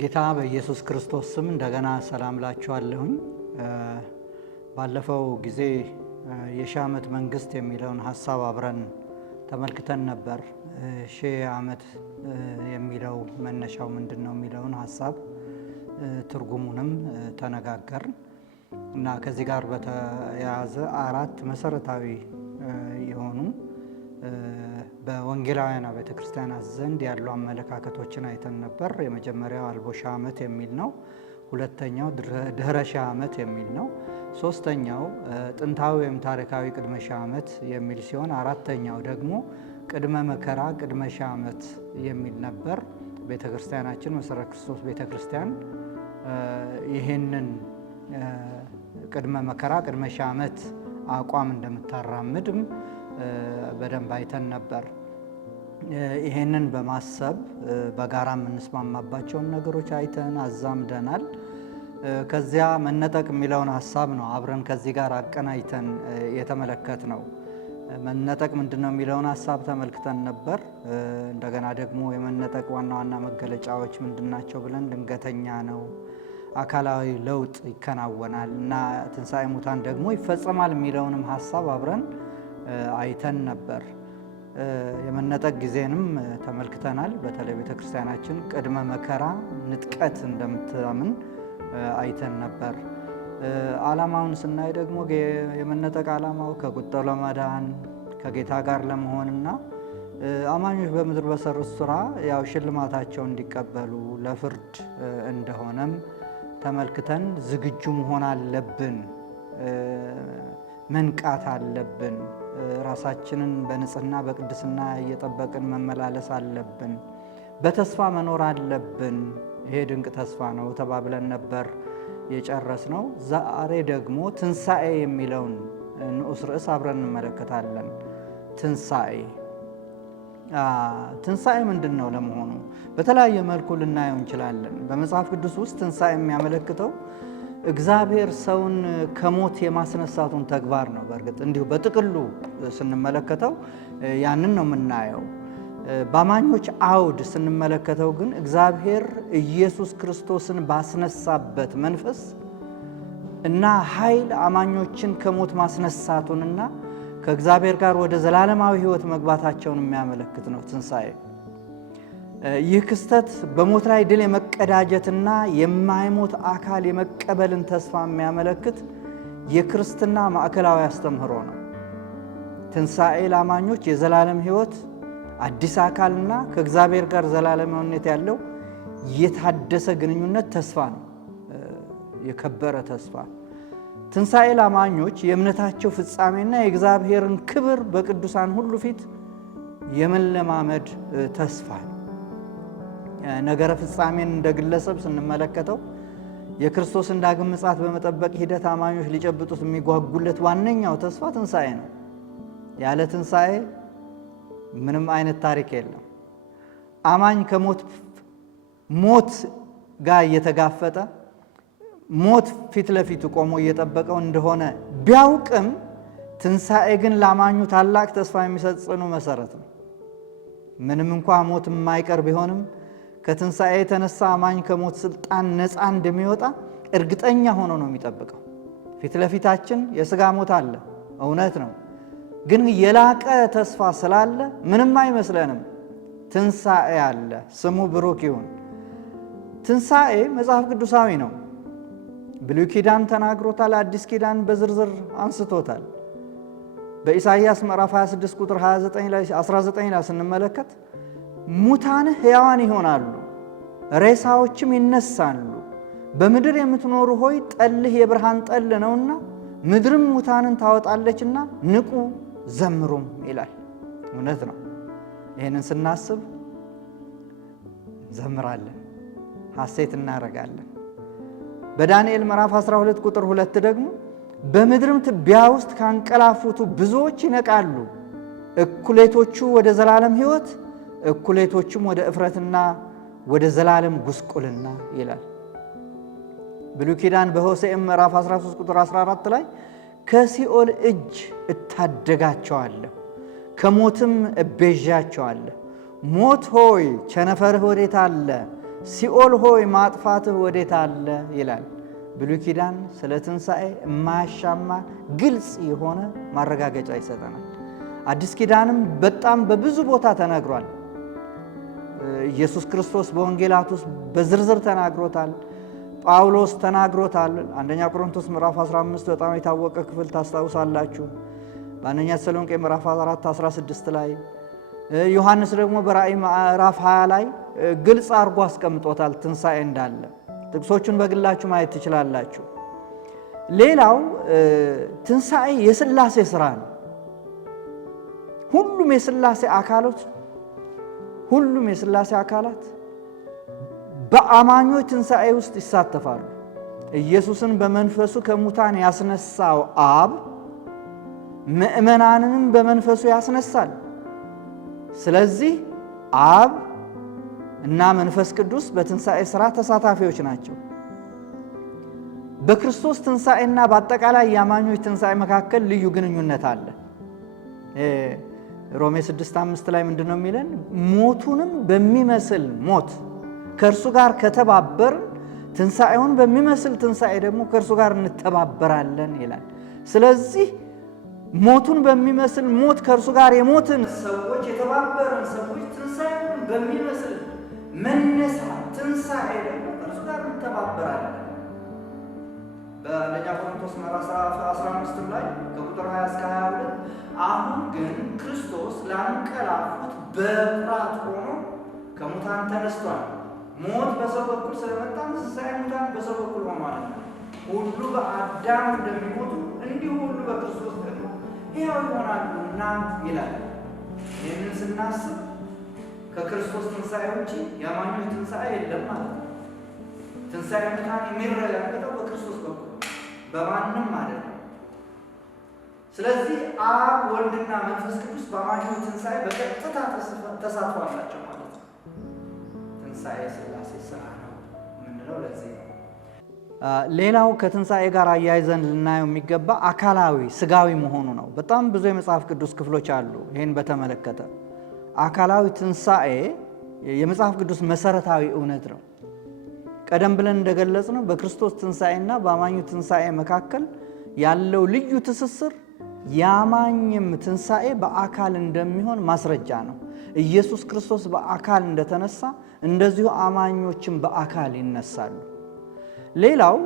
በጌታ በኢየሱስ ክርስቶስ ስም እንደገና ሰላም ላችኋለሁኝ። ባለፈው ጊዜ የሺህ ዓመት መንግስት የሚለውን ሐሳብ አብረን ተመልክተን ነበር። ሺህ ዓመት የሚለው መነሻው ምንድነው የሚለውን ሐሳብ ትርጉሙንም ተነጋገርን እና ከዚህ ጋር በተያያዘ አራት መሰረታዊ የሆኑ በወንጌላውያን ቤተ ክርስቲያናት ዘንድ ያሉ አመለካከቶችን አይተን ነበር። የመጀመሪያው አልቦ ሺህ ዓመት የሚል ነው። ሁለተኛው ድህረ ሺህ ዓመት የሚል ነው። ሶስተኛው ጥንታዊ ወይም ታሪካዊ ቅድመ ሺህ ዓመት የሚል ሲሆን አራተኛው ደግሞ ቅድመ መከራ ቅድመ ሺህ ዓመት የሚል ነበር። ቤተ ክርስቲያናችን መሰረተ ክርስቶስ ቤተ ክርስቲያን ይህንን ቅድመ መከራ ቅድመ ሺህ ዓመት አቋም እንደምታራምድም በደንብ አይተን ነበር። ይሄንን በማሰብ በጋራ የምንስማማባቸውን ነገሮች አይተን አዛምደናል። ከዚያ መነጠቅ የሚለውን ሐሳብ ነው አብረን ከዚህ ጋር አቀናይተን የተመለከት ነው። መነጠቅ ምንድነው የሚለውን ሐሳብ ተመልክተን ነበር። እንደገና ደግሞ የመነጠቅ ዋና ዋና መገለጫዎች ምንድናቸው ብለን ድንገተኛ ነው፣ አካላዊ ለውጥ ይከናወናል እና ትንሣኤ ሙታን ደግሞ ይፈጸማል የሚለውንም ሐሳብ አብረን አይተን ነበር። የመነጠቅ ጊዜንም ተመልክተናል። በተለይ ቤተክርስቲያናችን ቅድመ መከራ ንጥቀት እንደምታምን አይተን ነበር። ዓላማውን ስናይ ደግሞ የመነጠቅ ዓላማው ከቁጣው ለመዳን ከጌታ ጋር ለመሆንና አማኞች በምድር በሰሩት ስራ ያው ሽልማታቸው እንዲቀበሉ ለፍርድ እንደሆነም ተመልክተን ዝግጁ መሆን አለብን፣ መንቃት አለብን፣ ራሳችንን በንጽህና በቅድስና እየጠበቅን መመላለስ አለብን፣ በተስፋ መኖር አለብን። ይሄ ድንቅ ተስፋ ነው ተባብለን ነበር የጨረስነው። ዛሬ ደግሞ ትንሣኤ የሚለውን ንዑስ ርዕስ አብረን እንመለከታለን። ትንሣኤ ምንድን ነው ለመሆኑ? በተለያየ መልኩ ልናየው እንችላለን። በመጽሐፍ ቅዱስ ውስጥ ትንሣኤ የሚያመለክተው እግዚአብሔር ሰውን ከሞት የማስነሳቱን ተግባር ነው። በእርግጥ እንዲሁ በጥቅሉ ስንመለከተው ያንን ነው የምናየው። በአማኞች አውድ ስንመለከተው ግን እግዚአብሔር ኢየሱስ ክርስቶስን ባስነሳበት መንፈስ እና ኃይል አማኞችን ከሞት ማስነሳቱንና ከእግዚአብሔር ጋር ወደ ዘላለማዊ ሕይወት መግባታቸውን የሚያመለክት ነው ትንሣኤ። ይህ ክስተት በሞት ላይ ድል የመቀዳጀትና የማይሞት አካል የመቀበልን ተስፋ የሚያመለክት የክርስትና ማዕከላዊ አስተምህሮ ነው። ትንሣኤ ለአማኞች የዘላለም ሕይወት፣ አዲስ አካልና ከእግዚአብሔር ጋር ዘላለማዊነት ያለው የታደሰ ግንኙነት ተስፋ ነው። የከበረ ተስፋ። ትንሣኤ ለአማኞች የእምነታቸው ፍጻሜና የእግዚአብሔርን ክብር በቅዱሳን ሁሉ ፊት የመለማመድ ተስፋ ነው። ነገረ ፍጻሜን እንደ ግለሰብ ስንመለከተው የክርስቶስን ዳግም ምጽአት በመጠበቅ ሂደት አማኞች ሊጨብጡት የሚጓጉለት ዋነኛው ተስፋ ትንሣኤ ነው። ያለ ትንሣኤ ምንም አይነት ታሪክ የለም። አማኝ ሞት ጋር እየተጋፈጠ ሞት ፊት ለፊቱ ቆሞ እየጠበቀው እንደሆነ ቢያውቅም ትንሣኤ ግን ለአማኙ ታላቅ ተስፋ የሚሰጥ ጽኑ መሰረት ነው። ምንም እንኳ ሞት የማይቀር ቢሆንም ከትንሣኤ የተነሳ አማኝ ከሞት ስልጣን ነፃ እንደሚወጣ እርግጠኛ ሆኖ ነው የሚጠብቀው። ፊት ለፊታችን የሥጋ ሞት አለ፣ እውነት ነው። ግን የላቀ ተስፋ ስላለ ምንም አይመስለንም። ትንሣኤ አለ። ስሙ ብሩክ ይሁን። ትንሣኤ መጽሐፍ ቅዱሳዊ ነው። ብሉይ ኪዳን ተናግሮታል፣ አዲስ ኪዳን በዝርዝር አንስቶታል። በኢሳይያስ ምዕራፍ 26 ቁጥር 19 ላይ ስንመለከት ሙታን ሕያዋን ይሆናሉ፣ ሬሳዎችም ይነሳሉ። በምድር የምትኖሩ ሆይ ጠልህ የብርሃን ጠል ነውና ምድርም ሙታንን ታወጣለችና ንቁ ዘምሩም ይላል። እውነት ነው። ይህንን ስናስብ ዘምራለን፣ ሐሴት እናደርጋለን። በዳንኤል ምዕራፍ 12 ቁጥር 2 ደግሞ በምድርም ትቢያ ውስጥ ካንቀላፉቱ ብዙዎች ይነቃሉ፣ እኩሌቶቹ ወደ ዘላለም ሕይወት እኩሌቶቹም ወደ እፍረትና ወደ ዘላለም ጉስቁልና ይላል። ብሉይ ኪዳን በሆሴዕ ምዕራፍ 13 ቁጥር 14 ላይ ከሲኦል እጅ እታደጋቸዋለሁ፣ ከሞትም እቤዣቸዋለሁ። ሞት ሆይ ቸነፈርህ ወዴት አለ? ሲኦል ሆይ ማጥፋትህ ወዴት አለ ይላል። ብሉይ ኪዳን ስለ ትንሣኤ የማያሻማ ግልጽ የሆነ ማረጋገጫ ይሰጠናል። አዲስ ኪዳንም በጣም በብዙ ቦታ ተናግሯል። ኢየሱስ ክርስቶስ በወንጌላት ውስጥ በዝርዝር ተናግሮታል። ጳውሎስ ተናግሮታል። አንደኛ ቆሮንቶስ ምዕራፍ 15 በጣም የታወቀ ክፍል ታስታውሳላችሁ። በአንደኛ ተሰሎንቄ ምዕራፍ 4 16 ላይ ዮሐንስ ደግሞ በራእይ ምዕራፍ 20 ላይ ግልጽ አድርጎ አስቀምጦታል ትንሣኤ እንዳለ። ጥቅሶቹን በግላችሁ ማየት ትችላላችሁ። ሌላው ትንሣኤ የሥላሴ ሥራ ነው። ሁሉም የሥላሴ አካላት በአማኞች ትንሣኤ ውስጥ ይሳተፋሉ። ኢየሱስን በመንፈሱ ከሙታን ያስነሳው አብ ምእመናንንም በመንፈሱ ያስነሳል። ስለዚህ አብ እና መንፈስ ቅዱስ በትንሣኤ ሥራ ተሳታፊዎች ናቸው። በክርስቶስ ትንሣኤና በአጠቃላይ የአማኞች ትንሣኤ መካከል ልዩ ግንኙነት አለ። ሮሜ 6:5 ላይ ምንድን ነው የሚለን? ሞቱንም በሚመስል ሞት ከእርሱ ጋር ከተባበርን ትንሣኤውን በሚመስል ትንሣኤ ደግሞ ከእርሱ ጋር እንተባበራለን ይላል። ስለዚህ ሞቱን በሚመስል ሞት ከእርሱ ጋር የሞትን ሰዎች የተባበረን ሰዎች ትንሣኤውን በሚመስል መነሳት ትንሣኤ ደግሞ ከእርሱ ጋር እንተባበራለን። በአንደኛ ቆሮንቶስ ምዕራፍ 15 ላይ ከቁጥር 20 እስከ 22 አሁን ግን ክርስቶስ ላንቀላፉት በኩራት ሆኖ ከሙታን ተነስቷል። ሞት በሰው በኩል ስለመጣ ትንሣኤ ሙታን በሰው በኩል ሆኗል። ሁሉ በአዳም እንደሚሞቱ እንዲሁ ሁሉ በክርስቶስ ደግሞ ሕያው ይሆናሉና ይላል። ይህንን ስናስብ ከክርስቶስ ትንሣኤ ውጭ የአማኞች ትንሣኤ የለም ማለት ነው። ትንሣኤ ሙታን የሚረጋገጠው በክርስቶስ በኩል በማንም ማለት ነው። ስለዚህ አብ ወልድና መንፈስ ቅዱስ በአማኞች ትንሣኤ በቀጥታ ተሳትፎ አላቸው ማለት ነው። ትንሣኤ ሥላሴ ሥራ ነው የምንለው ለዚህ ነው። ሌላው ከትንሣኤ ጋር አያይዘን ልናየው የሚገባ አካላዊ ስጋዊ መሆኑ ነው። በጣም ብዙ የመጽሐፍ ቅዱስ ክፍሎች አሉ ይህን በተመለከተ። አካላዊ ትንሣኤ የመጽሐፍ ቅዱስ መሰረታዊ እውነት ነው። ቀደም ብለን እንደገለጽነው በክርስቶስ ትንሣኤና በአማኙ ትንሣኤ መካከል ያለው ልዩ ትስስር የአማኝም ትንሣኤ በአካል እንደሚሆን ማስረጃ ነው። ኢየሱስ ክርስቶስ በአካል እንደተነሳ እንደዚሁ አማኞችም በአካል ይነሳሉ። ሌላው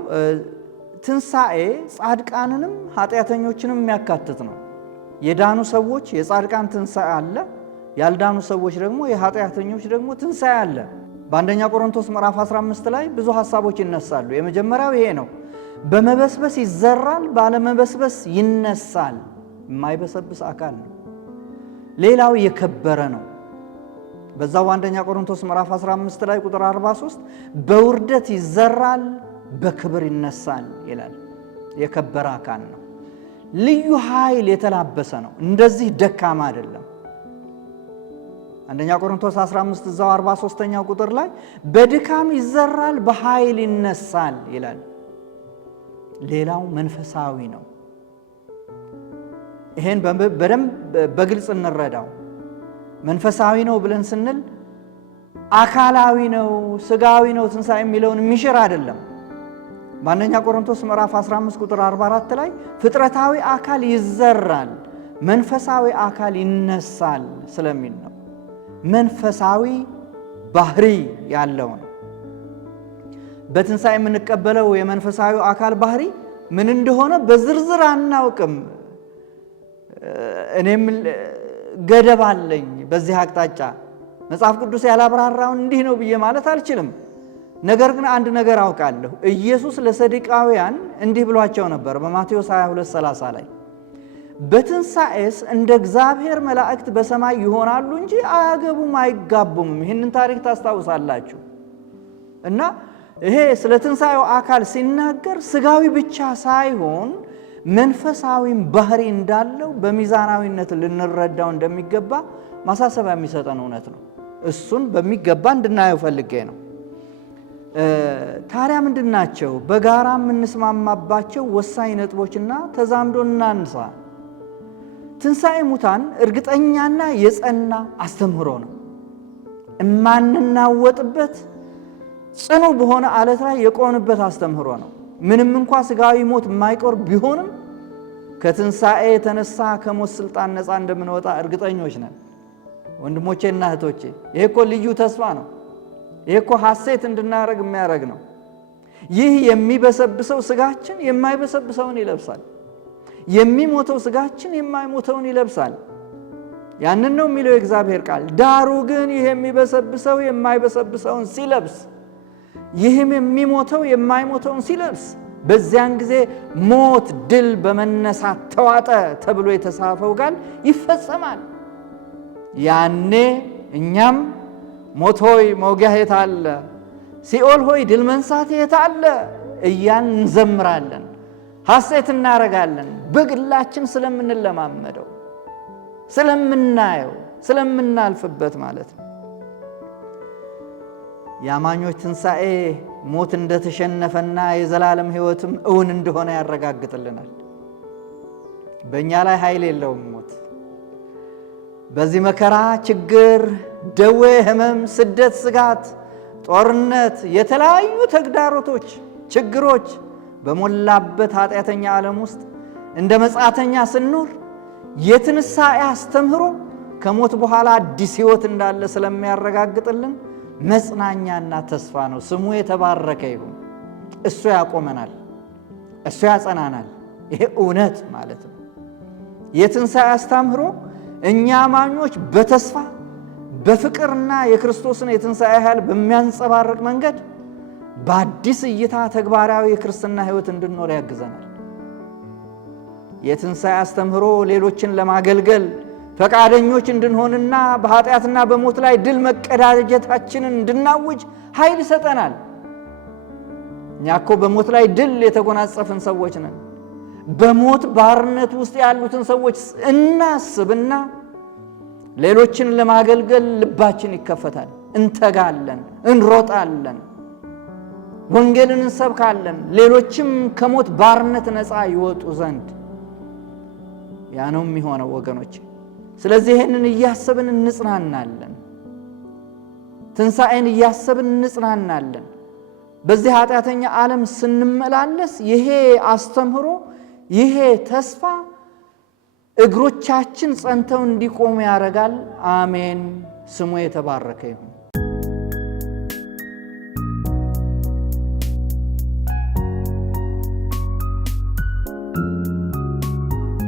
ትንሣኤ ጻድቃንንም ኃጢአተኞችንም የሚያካትት ነው። የዳኑ ሰዎች የጻድቃን ትንሣኤ አለ፣ ያልዳኑ ሰዎች ደግሞ የኃጢአተኞች ደግሞ ትንሣኤ አለ። በአንደኛ ቆሮንቶስ ምዕራፍ 15 ላይ ብዙ ሐሳቦች ይነሳሉ። የመጀመሪያው ይሄ ነው። በመበስበስ ይዘራል፣ ባለመበስበስ ይነሳል። የማይበሰብስ አካል ነው። ሌላው የከበረ ነው። በዛው አንደኛ ቆሮንቶስ ምዕራፍ 15 ላይ ቁጥር 43 በውርደት ይዘራል፣ በክብር ይነሳል ይላል። የከበረ አካል ነው። ልዩ ኃይል የተላበሰ ነው። እንደዚህ ደካማ አይደለም። አንደኛ ቆሮንቶስ 15 እዛው 43ኛው ቁጥር ላይ በድካም ይዘራል፣ በኃይል ይነሳል ይላል። ሌላው መንፈሳዊ ነው። ይሄን በደንብ በግልጽ እንረዳው። መንፈሳዊ ነው ብለን ስንል አካላዊ ነው ስጋዊ ነው ትንሣኤ የሚለውን የሚሽር አይደለም። በአንደኛ ቆሮንቶስ ምዕራፍ 15 ቁጥር 44 ላይ ፍጥረታዊ አካል ይዘራል፣ መንፈሳዊ አካል ይነሳል ስለሚል ነው። መንፈሳዊ ባህሪ ያለው ነው። በትንሣኤ የምንቀበለው የመንፈሳዊ አካል ባህሪ ምን እንደሆነ በዝርዝር አናውቅም። እኔም ገደብ አለኝ በዚህ አቅጣጫ መጽሐፍ ቅዱስ ያላብራራውን እንዲህ ነው ብዬ ማለት አልችልም። ነገር ግን አንድ ነገር አውቃለሁ። ኢየሱስ ለሰዱቃውያን እንዲህ ብሏቸው ነበር በማቴዎስ 22:30 ላይ በትንሣኤስ እንደ እግዚአብሔር መላእክት በሰማይ ይሆናሉ እንጂ አያገቡም አይጋቡም። ይህንን ታሪክ ታስታውሳላችሁ። እና ይሄ ስለ ትንሣኤው አካል ሲናገር ስጋዊ ብቻ ሳይሆን መንፈሳዊም ባህሪ እንዳለው በሚዛናዊነት ልንረዳው እንደሚገባ ማሳሰቢያ የሚሰጠን እውነት ነው። እሱን በሚገባ እንድናየው ፈልጌ ነው። ታዲያ ምንድን ናቸው በጋራ የምንስማማባቸው ወሳኝ ነጥቦችና ተዛምዶ እናንሳ። ትንሣኤ ሙታን እርግጠኛና የጸና አስተምህሮ ነው። እማንናወጥበት ጽኑ በሆነ አለት ላይ የቆምንበት አስተምህሮ ነው። ምንም እንኳን ስጋዊ ሞት የማይቆር ቢሆንም ከትንሣኤ የተነሳ ከሞት ስልጣን ነፃ እንደምንወጣ እርግጠኞች ነን። ወንድሞቼና እህቶቼ ይሄ እኮ ልዩ ተስፋ ነው። ይሄ እኮ ሐሴት እንድናረግ የሚያረግ ነው። ይህ የሚበሰብሰው ስጋችን የማይበሰብሰውን ይለብሳል። የሚሞተው ስጋችን የማይሞተውን ይለብሳል። ያንን ነው የሚለው የእግዚአብሔር ቃል። ዳሩ ግን ይህ የሚበሰብሰው የማይበሰብሰውን ሲለብስ፣ ይህም የሚሞተው የማይሞተውን ሲለብስ፣ በዚያን ጊዜ ሞት ድል በመነሳት ተዋጠ ተብሎ የተጻፈው ቃል ይፈጸማል። ያኔ እኛም ሞት ሆይ መውጊያህ የት አለ? ሲኦል ሆይ ድል መንሳት የት አለ? እያን እንዘምራለን፣ ሐሴት እናረጋለን። በግላችን ስለምንለማመደው፣ ስለምናየው፣ ስለምናልፍበት ማለት ነው። የአማኞች ትንሣኤ ሞት እንደተሸነፈና የዘላለም ሕይወትም እውን እንደሆነ ያረጋግጥልናል። በእኛ ላይ ኃይል የለውም ሞት። በዚህ መከራ፣ ችግር፣ ደዌ፣ ሕመም፣ ስደት፣ ስጋት፣ ጦርነት፣ የተለያዩ ተግዳሮቶች፣ ችግሮች በሞላበት ኃጢአተኛ ዓለም ውስጥ እንደ መጻተኛ ስንኖር የትንሣኤ አስተምህሮ ከሞት በኋላ አዲስ ሕይወት እንዳለ ስለሚያረጋግጥልን መጽናኛና ተስፋ ነው። ስሙ የተባረከ ይሁን። እሱ ያቆመናል፣ እሱ ያጸናናል። ይሄ እውነት ማለት ነው። የትንሣኤ አስተምህሮ እኛ አማኞች በተስፋ በፍቅርና የክርስቶስን የትንሣኤ ኃይል በሚያንጸባርቅ መንገድ በአዲስ እይታ ተግባራዊ የክርስትና ሕይወት እንድንኖር ያግዘናል። የትንሣኤ አስተምህሮ ሌሎችን ለማገልገል ፈቃደኞች እንድንሆንና በኃጢአትና በሞት ላይ ድል መቀዳጀታችንን እንድናውጅ ኃይል ይሰጠናል። እኛ እኮ በሞት ላይ ድል የተጎናጸፍን ሰዎች ነን። በሞት ባርነት ውስጥ ያሉትን ሰዎች እናስብና ሌሎችን ለማገልገል ልባችን ይከፈታል። እንተጋለን፣ እንሮጣለን፣ ወንጌልን እንሰብካለን፣ ሌሎችም ከሞት ባርነት ነፃ ይወጡ ዘንድ። ያ ነው የሚሆነው ወገኖች። ስለዚህ ይህንን እያሰብን እንጽናናለን። ትንሣኤን እያሰብን እንጽናናለን። በዚህ ኃጢአተኛ ዓለም ስንመላለስ ይሄ አስተምህሮ፣ ይሄ ተስፋ እግሮቻችን ጸንተው እንዲቆሙ ያደርጋል። አሜን። ስሙ የተባረከ ይሁን።